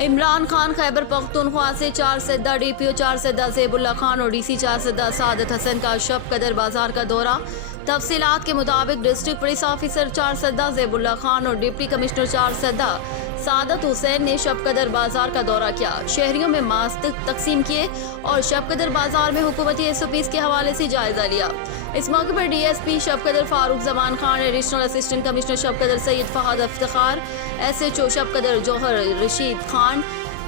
عمران خان خیبر پختونخوا سے 4 سدہ DPO 4 سدہ زیب اللہ خان اور DC 4 سدہ سعادت حسن کا شب قدر بازار کا دورہ۔ تفصیلات کے مطابق ڈسٹرکٹ پولیس آفیسر 4 سدہ زیب اللہ خان اور ڈپٹی کمشنر 4 سدہ سعادت حسین نے شب قدر بازار کا دورہ کیا، شہریوں میں ماسک تقسیم کیے اور شب قدر بازار میں حکومتی SOPs کے حوالے سے جائزہ لیا۔ اس موقع پر DSP شب قدر فاروق Zaman Khan, additional assistant commissioner شب قدر سید فہد افتخار، SHO شب قدر جوہر رشید خان،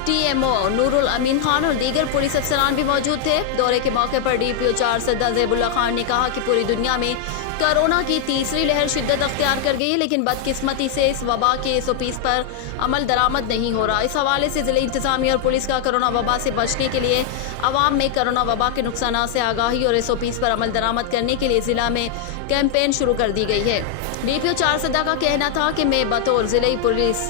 TMO نور الامین خان اور دیگر پولیس افسران بھی موجود تھے۔ دورے کے موقع پر DPO 4 سدہ زیب اللہ خان نے کہا کہ پوری دنیا میں کرونا کی تیسری لہر شدت اختیار کر گئی ہے، لیکن بدقسمتی سے اس وبا کے SOPs پر عمل درآمد نہیں ہو رہا۔ اس حوالے سے ضلع انتظامیہ اور پولیس کا کرونا وبا سے بچنے کے لیے عوام میں کرونا وبا کے نقصانات سے آگاہی اور SOPs پر عمل درآمد کرنے کے لیے ضلع میں کیمپین شروع کر دی گئی ہے۔ DPO 4 سدہ کا کہنا تھا کہ میں بطور ضلعی پولیس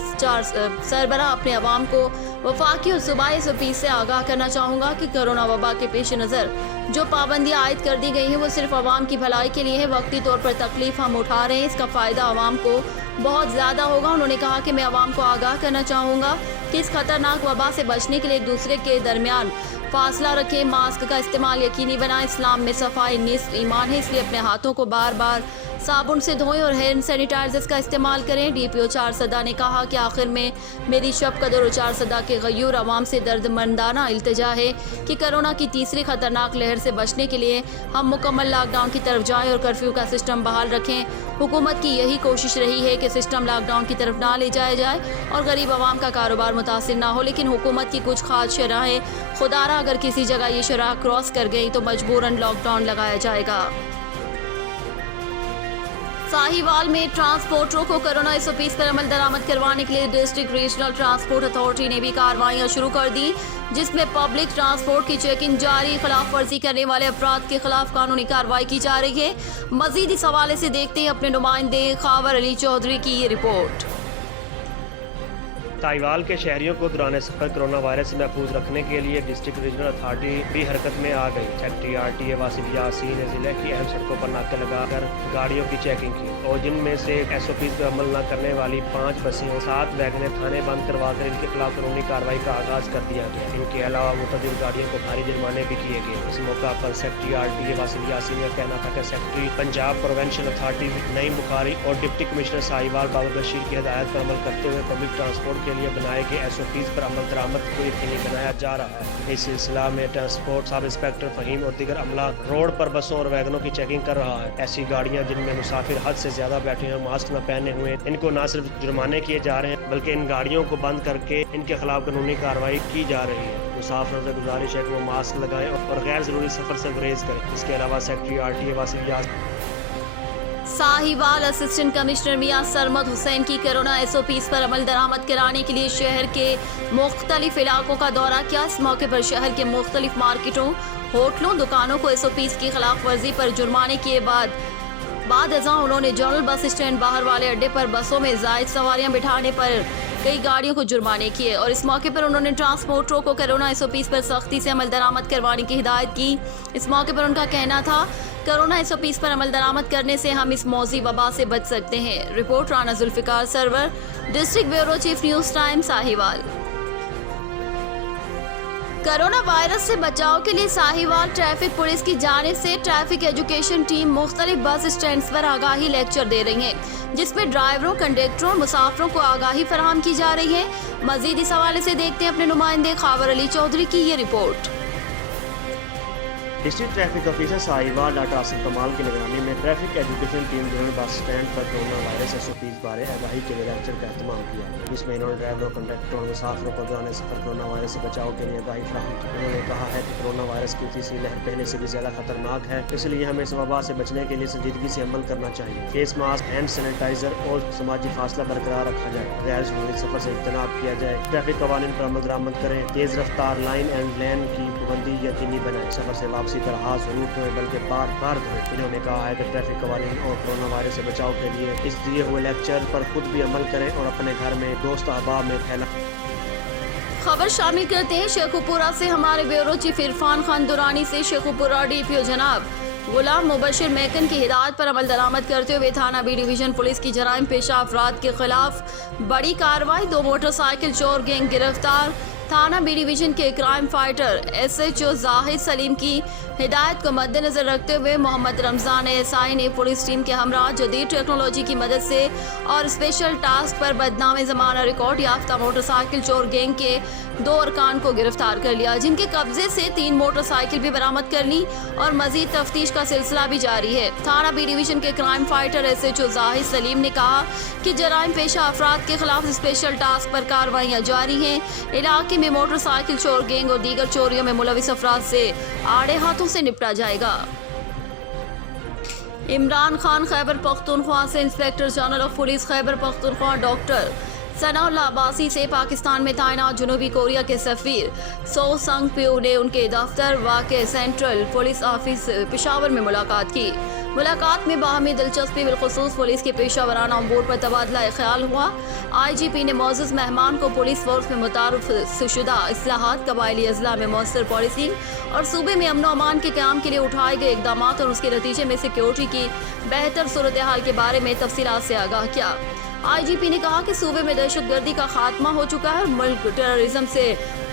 سربراہ اپنے عوام کو وفاقی اور صوبائی SOPs سے آگاہ کرنا چاہوں گا کہ کرونا وبا کے پیش نظر جو پابندیاں عائد کر دی گئی ہیں وہ صرف عوام کی بھلائی کے لیے ہے۔ وقتی طور پر تکلیف ہم اٹھا رہے ہیں، اس کا فائدہ عوام کو بہت زیادہ ہوگا۔ انہوں نے کہا کہ میں عوام کو آگاہ کرنا چاہوں گا کہ اس خطرناک وبا سے بچنے کے لیے ایک دوسرے کے درمیان فاصلہ رکھیں، ماسک کا استعمال یقینی بنائیں۔ اسلام میں صفائی نصف ایمان ہے، اس لیے اپنے ہاتھوں کو بار بار صابن سے دھوئیں اور ہینڈ سینیٹائزرز کا استعمال کریں۔ DPO 4 سدہ نے کہا کہ آخر میں میری شب قدر اور 4 سدہ کے غیور عوام سے درد مندانہ التجا ہے کہ کرونا کی تیسری خطرناک لہر سے بچنے کے لیے ہم مکمل لاک ڈاؤن کی طرف جائیں اور کرفیو کا سسٹم بحال رکھیں۔ حکومت کی یہی کوشش رہی ہے کہ سسٹم لاک ڈاؤن کی طرف نہ لے جایا جائے اور غریب عوام کا کاروبار متاثر نہ ہو، لیکن حکومت کی کچھ خاص شرائح خدارہ اگر کسی جگہ یہ شرح کراس کر گئی تو مجبوراً لاک ڈاؤن لگایا جائے گا۔ ساہیوال میں ٹرانسپورٹروں کو کرونا SOPs پر عمل درآمد کروانے کے لیے ڈسٹرکٹ ریجنل ٹرانسپورٹ اتھارٹی نے بھی کارروائیاں شروع کر دی، جس میں پبلک ٹرانسپورٹ کی چیکنگ جاری، خلاف ورزی کرنے والے افراد کے خلاف قانونی کارروائی کی جا رہی ہے۔ مزید اس حوالے سے دیکھتے ہیں اپنے نمائندے خاور علی چودھری کی یہ رپورٹ۔ ساہیوال کے شہریوں کو دوران سفر کرونا وائرس سے محفوظ رکھنے کے لیے ڈسٹرکٹ ریجنل اتھارٹی بھی حرکت میں آ گئی۔ سیکٹری RTA واصف یاسین نے ضلع کی اہم سڑکوں پر ناکے لگا کر گاڑیوں کی چیکنگ کی اور جن میں سے SOPs پر عمل نہ کرنے والی 5 بسیں اور 7 ویگنیں تھانے بند کروا کر ان کے خلاف قانونی کارروائی کا آغاز کر دیا گیا۔ ان کے علاوہ متعدد گاڑیوں کو بھاری جرمانے بھی کیے گئے۔ اس موقع پر سیکٹری RTA واصف یاسین کا کہنا تھا کہ سیکٹری پنجاب پروونشل اتھارٹی نئی بخاری اور ڈپٹی کمشنر ساہیوال بابر بشیر کی ہدایت پر عمل کرتے ہوئے پبلک ٹرانسپورٹ کے لیے بنائے گئے SOPs پر عمل درآمد کو یقینی بنایا جا رہا ہے۔ اس سلسلہ میں ٹرانسپورٹ سب انسپکٹر فہیم اور دیگر عملہ روڈ پر بسوں اور ویگنوں کی چیکنگ کر رہا ہے۔ ایسی گاڑیاں جن میں مسافر حد سے زیادہ بیٹھے ہیں، ماسک نہ پہنے ہوئے، ان کو نہ صرف جرمانے کیے جا رہے ہیں بلکہ ان گاڑیوں کو بند کر کے ان کے خلاف قانونی کارروائی کی جا رہی ہے۔ مسافروں سے گزارش ہے کہ وہ ماسک لگائیں اور غیر ضروری سفر سے گریز کریں۔ اس کے علاوہ secretary RTA Wasif Sahiwal assistant commissioner میاں سرمد حسین کی کرونا SOPs پر عمل درآمد کرانے کے لیے شہر کے مختلف علاقوں کا دورہ کیا۔ اس موقع پر شہر کے مختلف مارکیٹوں، ہوٹلوں، دکانوں کو SOPs کی خلاف ورزی پر جرمانے کے بعد ازاں انہوں نے جنرل بس اسٹینڈ باہر والے اڈے پر بسوں میں زائد سواریاں بٹھانے پر کئی گاڑیوں کو جرمانے کیے اور اس موقع پر انہوں نے ٹرانسپورٹروں کو کرونا SOPs پر سختی سے عمل درآمد کروانے کی ہدایت کی۔ اس موقع پر ان کا کہنا تھا کرونا SOPs پر عمل درآمد کرنے سے ہم اس موذی وبا سے بچ سکتے ہیں۔ Report Rana Zulfiqar Sarwar, district bureau chief news time Sahiwal. Corona virus سے بچاؤ کے لیے ساہیوال ٹریفک پولیس کی جانب سے ٹریفک ایجوکیشن ٹیم مختلف بس اسٹینڈز پر آگاہی لیکچر دے رہی ہے، جس میں ڈرائیوروں، کنڈکٹروں اور مسافروں کو آگاہی فراہم کی جا رہی ہے۔ مزید اس حوالے سے دیکھتے ہیں اپنے نمائندے خاور علی چودھری کی یہ report. District traffic officer Sahiwal doctor Asif Kamal کی نگرانی میں traffic education team general bus stand پر کرونا وائرس SOPs بارے آگاہی کے لیے لیکچر کا اہتمام کیا، جس میں انہوں نے ڈرائیوروں، کنڈکٹروں اور مسافروں کو دوران سفر کرونا وائرس سے بچاؤ کے لیے آگاہی فراہم کی۔ انہوں نے کہا ہے کہ کرونا وائرس کی تیسری لہر پہلے سے بھی زیادہ خطرناک ہے، اس لیے ہمیں اس وبا سے بچنے کے لیے سنجیدگی سے عمل کرنا چاہیے۔ فیس ماسک، ہینڈ سینیٹائزر اور سماجی فاصلہ برقرار رکھا جائے، غیر ضروری سفر سے اجتناب کیا جائے، ٹریفک قوانین پر عمل درآمد کریں، تیز رفتار لائن اینڈ لین کی پابندی یقینی بنائیں، سفر سے واپسی پر ہاتھ ضرور دھوئیں بلکہ بار بار دھوئیں۔ انہوں نے کہا ہے کہ ٹریفک قوانین اور کرونا وائرس سے بچاؤ کے لیے اس دیے ہوئے لیکچر پر خود بھی عمل کریں اور اپنے گھر میں، دوست احباب میں پھیلائیں۔ خبر شامل کرتے ہیں شیخوپورہ سے۔ ہمارے بیورو چیف عرفان خان دورانی سے شیخوپورہ DPO جناب गुलाम मुबशिर मैकन की हिदायत पर अमल दरामद करते हुए थाना बी डिवीजन पुलिस की जराइम पेशा अफराद के खिलाफ बड़ी कार्रवाई। 2 मोटरसाइकिल चोर गैंग गिरफ्तार। थाना बी डिवीजन के crime fighter SHO Zahid Salim की हिदायत को मद्देनजर रखते हुए मोहम्मद रमजान SI ने पुलिस टीम के हमरा जदीद टेक्नोलॉजी की मदद से और स्पेशल टास्क पर बदनाम ज़माना रिकॉर्ड याफ्ता मोटरसाइकिल चोर गैंग के 2 अरकान को गिरफ्तार कर लिया, जिनके कब्जे से 3 मोटरसाइकिल भी बरामद कर ली और मजीद तफ्तीश का सिलसिला भी जारी है। थाना बी डिवीजन के crime fighter SHO Zahid Salim ने कहा कि जराइम पेशा अफराद के खिलाफ स्पेशल टास्क पर कार्रवाइयाँ जारी हैं। इलाके में मोटरसाइकिल चोर गैंग और दीगर चोरियों में मुलविस अफराद से आड़े हाथों से निपटा जाएगा। इमरान खान खैबर पख्तूनख्वा से inspector general of police Khyber Pakhtunkhwa doctor Sanaullah Abbasi से पाकिस्तान में तैनात जनूबी कोरिया के सफीर सो संग प्यू ने उनके दफ्तर वाक़े सेंट्रल पुलिस ऑफिस पेशावर में मुलाकात की। मुलाकात में बाहमी दिलचस्पी बिलखुसूस पुलिस के पेशा वराना अमूर पर तबादला ख्याल हुआ। IGP ने मौजूद मेहमान को पुलिस फोर्स में मुतारुफ शुदा इस्लाहात, कबायली अजला में मौसर पॉलिसिंग और सूबे में अमन अमान के क़याम के लिए उठाए गए इकदाम और उसके नतीजे में सिक्योरिटी की बेहतर सूरत हाल के बारे में तफसीलात से आगाह किया। IGP ने कहा कि सूबे में दहशतगर्दी का खात्मा हो चुका है और मुल्क टेररिज्म से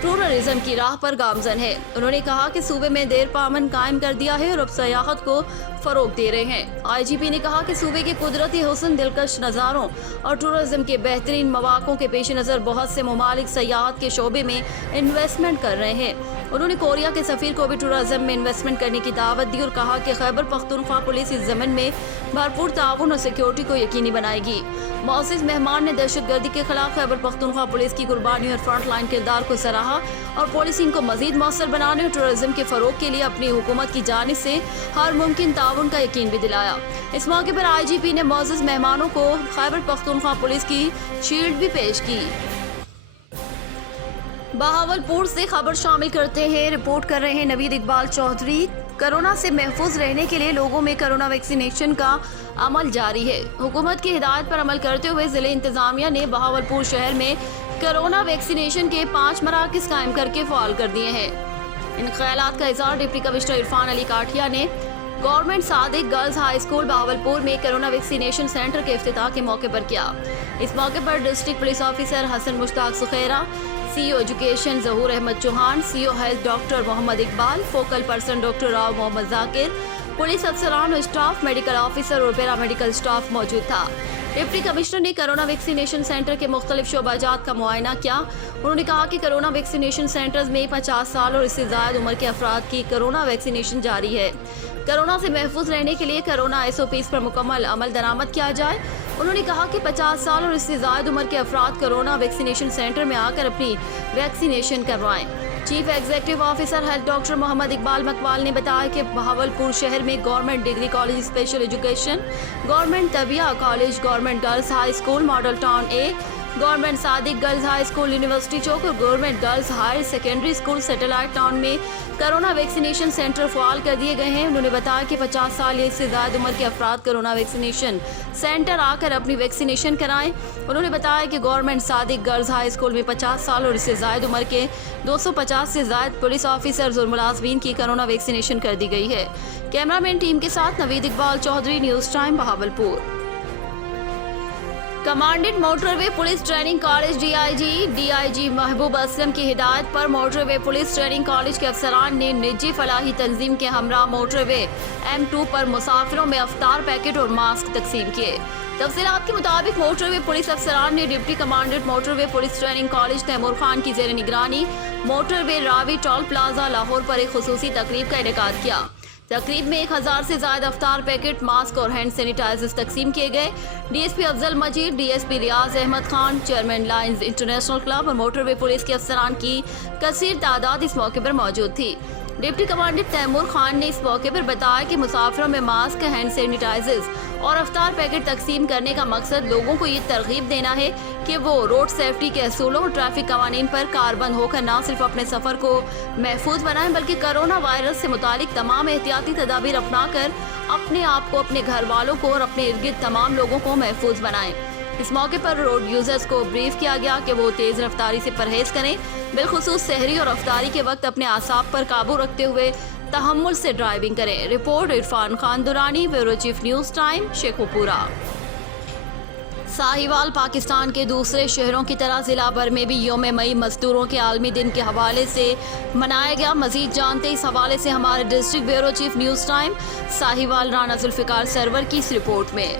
टूरिज्म की राह पर गामजन है। उन्होंने कहा कि सूबे में देर पामन कायम कर दिया है और अब सयाहत को फरोग दे रहे हैं। IGP ने कहा कि सूबे के कुदरती हुस्न, दिलकश नज़ारों और टूरिज्म के बेहतरीन मौक़ों के पेश नज़र बहुत से ममालिक सयाहत के शोबे में इन्वेस्टमेंट कर रहे हैं। उन्होंने कोरिया के सफीर को भी टूरिज्म में इन्वेस्टमेंट करने की दावत दी और कहा कि खैबर पख्तूनख्वा पुलिस इस ज़मीन में भरपूर ताउन और सिक्योरिटी को यकीनी बनाएगी। मौजूद मेहमान ने दहशतगर्दी के खिलाफ खैबर पख्तूनख्वा पुलिस की कुर्बानी और फ्रंट लाइन किरदार को सराहा और पुलिसिंग को मजीद मौसर बनाने और टूरिज्म के फरोग के लिए अपनी हुकूमत की जानिब से हर मुमकिन ताउन का यकीन भी दिलाया। इस मौके पर IGP ने मौजूद मेहमानों को खैबर पख्तूनख्वा पुलिस की शील्ड भी पेश की। बहावलपुर से खबर शामिल करते हैं, रिपोर्ट कर रहे हैं नवीद इकबाल चौधरी। कोरोना से महफूज रहने के लिए लोगों में कोरोना वैक्सीनेशन का अमल जारी है। हुकूमत की हिदायत पर अमल करते हुए जिले इंतजामिया ने बहावलपुर शहर में कोरोना वैक्सीनेशन के 5 मराकज़ कायम करके फ़ाल कर दिए हैं। इन ख्यालात का इज़हार डिप्टी कमिश्नर इरफान अली काठिया ने government Sadiq girls high school Bahawalpur में कोरोना वैक्सीनेशन सेंटर के इफ्तिताह के मौके पर किया। इस मौके पर district police officer Hasan Mushtaq Sukhera, CO education Zahoor Ahmad Chauhan, CO health doctor Mohammad Iqbal, focal person doctor Rao Muhammad Zakir, police अफसरान और स्टाफ, मेडिकल ऑफिसर और पैरामेडिकल स्टाफ मौजूद था। डिप्टी कमिश्नर ने कोरोना वैक्सीनेशन सेंटर के मुख्तलिफ शोबाजात का मुआयना किया। उन्होंने कहा कि कोरोना वैक्सीनेशन सेंटर्स में 50 साल और इससे ज़ायद उम्र के अफराद की कोरोना वैक्सीनेशन जारी है। कोरोना से महफूज रहने के लिए कोरोना SOPs पर मुकम्मल अमल दरामद किया जाए। उन्होंने कहा कि 50 साल और इससे ज़ायद उम्र के अफराद कोरोना वैक्सीनेशन सेंटर में आकर अपनी वैक्सीनेशन करवाएं। Chief executive officer health doctor Mohammad Iqbal Makwal ने बताया कि बहावलपुर शहर में government degree college special education, government तबिया college, government girls high school model town A, government Sadiq girls high school university चौक और government girls higher secondary school satellite town में corona vaccination centre फ़ाल कर दिए गए हैं। उन्होंने बताया कि 50 साल या इससे ज़्यादा उम्र के अफराद कोरोना वैक्सीनेशन सेंटर आकर अपनी वैक्सीनेशन कराएं। उन्होंने बताया कि government Sadiq girls high school में 50 साल और इससे ज़्यादा उम्र के 250 से ज़्यादा पुलिस ऑफिसर्स और मुलाजमीन की कोरोना वैक्सीनेशन कर दी गई है। कैमरामैन टीम के साथ Naveed Iqbal Chaudhry, news time Bahawalpur. Commandant motorway police training college DIG Mehboob Aslam की हिदायत पर मोटरवे पुलिस ट्रेनिंग कॉलेज के अफसरान ने निजी फलाही तंजीम के हमरा मोटरवे M2 पर मुसाफिरों में अफ्तार पैकेट और मास्क तकसीम किए। तफसीलात के मुताबिक मोटरवे पुलिस अफसरान ने deputy commandant motorway police training college Taimur Khan की जेर निगरानी motorway Ravi toll plaza Lahore पर एक खुसूसी तकरीब का इनेकाद किया। तकरीब में 1000 से ज्यादा अफ्तार पैकेट, मास्क और हैंड सैनिटाइजर्स तकसीम किए गए। DSP Afzal Majeed, DSP Riaz Ahmed Khan, chairman lions international club और मोटरवे पुलिस के अफसरान की कसीर तादाद इस मौके पर मौजूद थी। डिप्टी कमांडेंट तैमूर खान ने इस मौके पर बताया कि मुसाफिरों में मास्क, हैंड सैनिटाइजर्स और अफ्तार पैकेट तकसीम करने का मकसद लोगों को ये तरगीब देना है कि वो रोड सेफ्टी के असूलों और ट्रैफिक कवानीन पर कारबंद होकर न सिर्फ अपने सफ़र को महफूज बनाएं बल्कि कोरोना वायरस से मुतालिक तमाम एहतियाती तदाबीर अपना कर अपने आप को, अपने घर वालों को और अपने इर्द गिर्द तमाम लोगों को महफूज बनाएं। इस मौके पर रोड यूजर्स को ब्रीफ किया गया कि वो तेज़ रफ्तारी से परहेज करें, बिलखुसूस सहरी और अफ्तारी के वक्त अपने आसाब पर काबू रखते हुए तहम्मुल से ड्राइविंग करें। Report Irfan Khan Durrani, bureau chief news time, Sheikhupura. Sahiwal Pakistan के दूसरे शहरों की तरह ज़िला भर में भी यौम मई मजदूरों के आलमी दिन के हवाले से मनाया गया। मजीद जानते इस हवाले से हमारे district bureau chief news time Sahiwal Rana Zulfiqar Sarwar की इस रिपोर्ट में।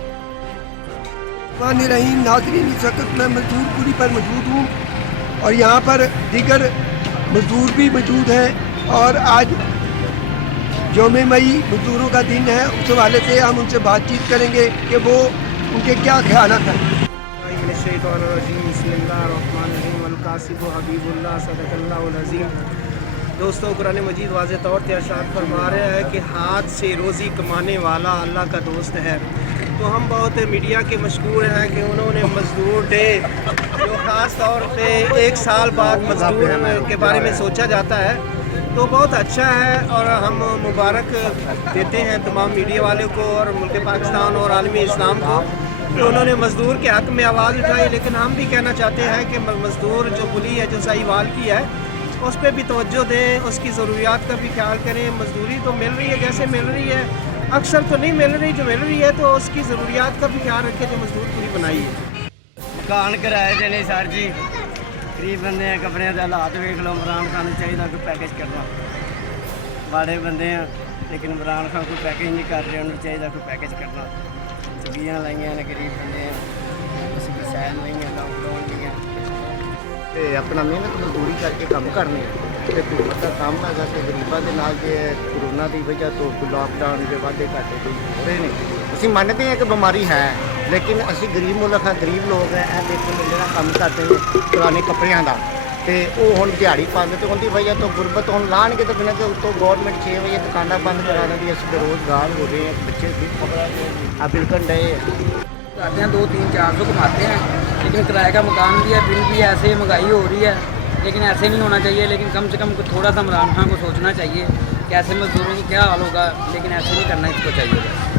रहीम नाज़रीन, इस वक्त मैं मजदूरपुरी पर मौजूद हूँ और यहाँ पर दीगर मजदूर भी मौजूद हैं और आज यौम मई मजदूरों का दिन है। उस हवाले से हम उनसे बातचीत करेंगे कि वो उनके क्या ख्यालात हैं। दोस्तों, कुरान मजीद वाज़ेह तौर पर इरशाद फरमा रहा है कि हाथ से रोज़ी कमाने वाला अल्लाह का दोस्त है। तो हम बहुत मीडिया के मशहूर हैं कि उन्होंने मज़दूर डे जो ख़ास तौर पे 1 साल बाद मज़दूर के बारे में सोचा जाता है, तो बहुत अच्छा है और हम मुबारक देते हैं तमाम मीडिया वाले को और मुल्क पाकिस्तान और आलमी इस्लाम को कि उन्होंने मज़दूर के हक़ में आवाज़ उठाई। लेकिन हम भी कहना चाहते हैं कि मज़दूर जो पुली है, जो साहिवाल की है, उस पर भी तवज्जो दें, उसकी ज़रूरियात का भी ख्याल करें। मज़दूरी तो मिल रही है, जैसे मिल रही है, अक्सर तो नहीं मिल रही, जो मिल रही है तो उसकी ज़रूरियात का भी ख्याल रखें जो मज़दूर पूरी बनाई है। मकान किराए देने सर जी, गरीब बंदे हैं, कपड़े के हालात वेख लो। इमरान खान चाहिए कोई पैकेज करना, माड़े बंदे हैं लेकिन इमरान खान कोई पैकेज नहीं कर रहे, उन्हें चाहिए कोई पैकेज करना। चुगियाँ लाइया ने, गरीब बंदे हैं, किसी की सैल नहीं है, लॉकडाउन नहीं है, ਤੇ ਆਪਣਾ ਮਿਹਨਤ ਮਜ਼ਦੂਰੀ ਕਰਕੇ ਕੰਮ ਕਰਨੇ ਤੇ ਹੁਕੂਮਤ ਦਾ ਕੰਮ ਹੈਗਾ ਕਿ ਗਰੀਬਾਂ ਦੇ ਨਾਲ ਜੇ ਕੋਰੋਨਾ ਦੀ ਵਜ੍ਹਾ ਤੋਂ ਲਾਕਡਾਊਨ ਦੇ ਵਾਧੇ ਘਾਟੇ ਕੋਈ ਹੋ ਰਹੇ ਨੇ। ਅਸੀਂ ਮੰਨਦੇ ਹਾਂ ਕਿ ਬਿਮਾਰੀ ਹੈ, ਲੇਕਿਨ ਅਸੀਂ ਗਰੀਬ ਮੁਲਕ ਹਾਂ, ਗਰੀਬ ਲੋਕ ਹੈ। ਇਹ ਦੇਖੋ ਜਿਹੜਾ ਕੰਮ ਕਰਦੇ ਨੇ ਪੁਰਾਣੇ ਕੱਪੜਿਆਂ ਦਾ, ਤੇ ਉਹ ਹੁਣ ਦਿਹਾੜੀ ਪਾਉਂਦੇ ਤੇ ਉਹਦੀ ਵਜ੍ਹਾ ਤੋਂ ਗੁਰਬਤ ਹੁਣ ਲਾਣਗੇ ਤਾਂ ਬਿਨਾਂ ਤੋਂ ਗੌਰਮੈਂਟ 6 ਵਜੇ ਦੁਕਾਨਾਂ ਬੰਦ ਕਰਾ ਦਿੰਦੀ। ਅਸੀਂ ਬੇਰੁਜ਼ਗਾਰ ਹੋ ਗਏ हैं, बच्चे भी आ बिल्कुल डे करते हैं 2-3-400 कमाते हैं, लेकिन किराए का मकान भी है, बिल भी है, ऐसे महंगाई हो रही है। लेकिन ऐसे नहीं होना चाहिए, लेकिन कम से कम थोड़ा सा इमरान खान को सोचना चाहिए कि ऐसे मजदूरों की क्या हाल होगा, लेकिन ऐसे नहीं करना इसको चाहिए।